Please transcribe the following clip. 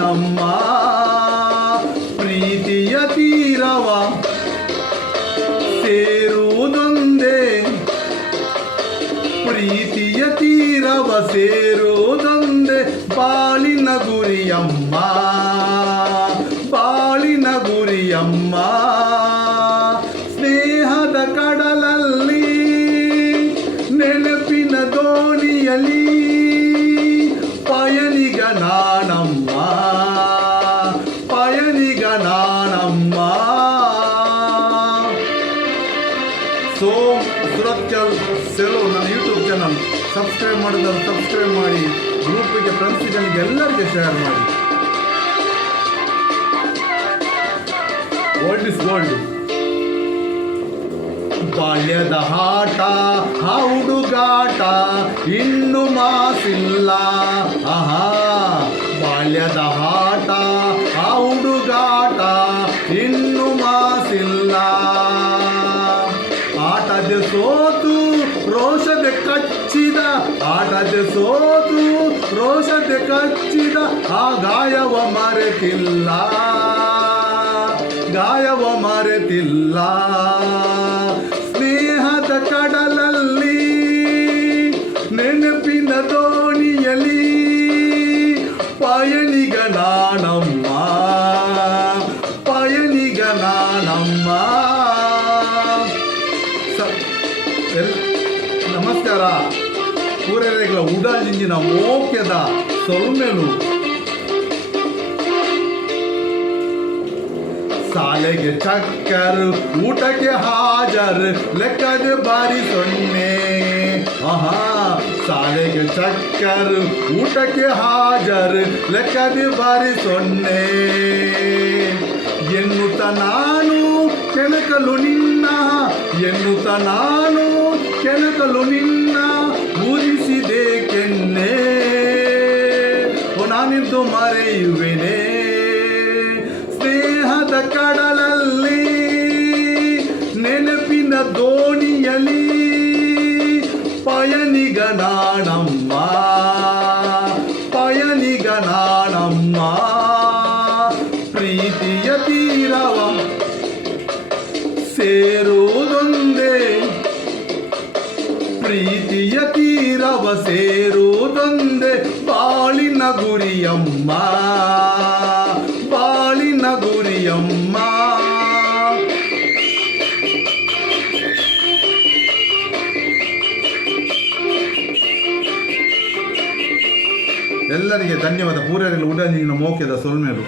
ನಾನಮ್ಮ ಪ್ರೀತಿಯ ತೀರವ ಸೇರುವುದೊಂದೇ ಪ್ರೀತಿಯ ತೀರವ ಸೇರುವುದೊಂದೇ ಬಾಳಿನ ಗುರಿಯಮ್ಮ ಬಾಳಿನ ಗುರಿಯಮ್ಮ ಸ್ನೇಹದ ಕಡಲಲ್ಲಿ ನೆನಪಿನ ದೋಣಿಯಲ್ಲಿ ಪಯಣಿಗ ನಾನಮ್ಮ ಪಯಣಿಗ ನಾನಮ್ಮ ಸುರತ್ಕಲ್ ಸೆಲೋ ನನ್ನ ಯೂಟ್ಯೂಬ್ ಚಾನಲ್ ಸಬ್ಸ್ಕ್ರೈಬ್ ಮಾಡಿದವರು ಸಬ್ಸ್ಕ್ರೈಬ್ ಮಾಡಿ ಗ್ರೂಪಿಗೆ ಫ್ರೆಂಡ್ಸ್ಗಳಿಗೆ ಎಲ್ಲರಿಗೆ ಶೇರ್ ಮಾಡಿ. World is gold. ಬಾಲ್ಯದ ಆಟ ಆ ಹುಡುಗಾಟ ಇನ್ನು ಮಾಸಿಲ್ಲ ಆಹಾ ಬಾಲ್ಯದ ಆಟ ಆ ಹುಡುಗಾಟ ಇನ್ನು ಮಾಸಿಲ್ಲ ಆಟದ ಸೋತು ರೋಷದ ಕಚ್ಚಿದ ಆಟದ ಸೋತು ರೋಷದ ಕಚ್ಚಿದ ಆ ಗಾಯವ ಮರೆತಿಲ್ಲ ಗಾಯವ ಮರೆತಿಲ್ಲ ಸ್ನೇಹದ ಕಡಲಲ್ಲಿ ನೆನಪಿನ ದೋಣಿಯಲ್ಲಿ ಪಯಣಿಗ ನಾನಮ್ಮ ಪಯಣಿಗ ನಾನಮ್ಮ. ನಮಸ್ಕಾರ. ಕೂರೆಗಳ ಉಡಾಜಿಂಜಿನ ಮೋಕ್ಯದ ಸೊಲ್ಮೆನು ಶಾಲೆಗೆ ಚಕ್ಕರ್ ಊಟಕ್ಕೆ ಹಾಜರ್ ಲೆಕ್ಕದ ಬಾರಿ ಸೊನ್ನೆ ಆಹಾ ಶಾಲೆಗೆ ಚಕ್ಕರ್ ಊಟಕ್ಕೆ ಹಾಜರ್ ಲೆಕ್ಕದ ಬಾರಿ ಸೊನ್ನೆ ಎನ್ನುತ್ತ ನಾನು ಕೆಣಕಲು ನಿನ್ನ ಎನ್ನುತ್ತ ನಾನು ಕೆಣಕಲು ನಿನ್ನ ಊರಿಸಿದೆ ಕೆನ್ನೆ ನಾನಿಂದು ಮರೆಯುವೆನೆ ಸ್ನೇಹದ ಕಡಲಲ್ಲಿ ನೆನಪಿನ ದೋಣಿಯಲ್ಲಿ ಪಯಣಿಗ ನಾನಮ್ಮ ಪಯಣಿಗ ನಾನಮ್ಮ ಪ್ರೀತಿಯ ತೀರವ ಸೇರುವುದೊಂದೇ ಪ್ರೀತಿಯ ತೀರವ ಸೇರುವುದೊಂದೇ ಬಾಳಿನ ಗುರಿಯಮ್ಮ ಬಾಳಿನ ಗುರಿಯಮ್ಮ. ಎಲ್ಲರಿಗೆ ಧನ್ಯವಾದ. ಪೂರೈಗಳು ಉಡಾಜಿನ ಮೋಕ್ಯದ ಸೊಲ್ಮೇರು.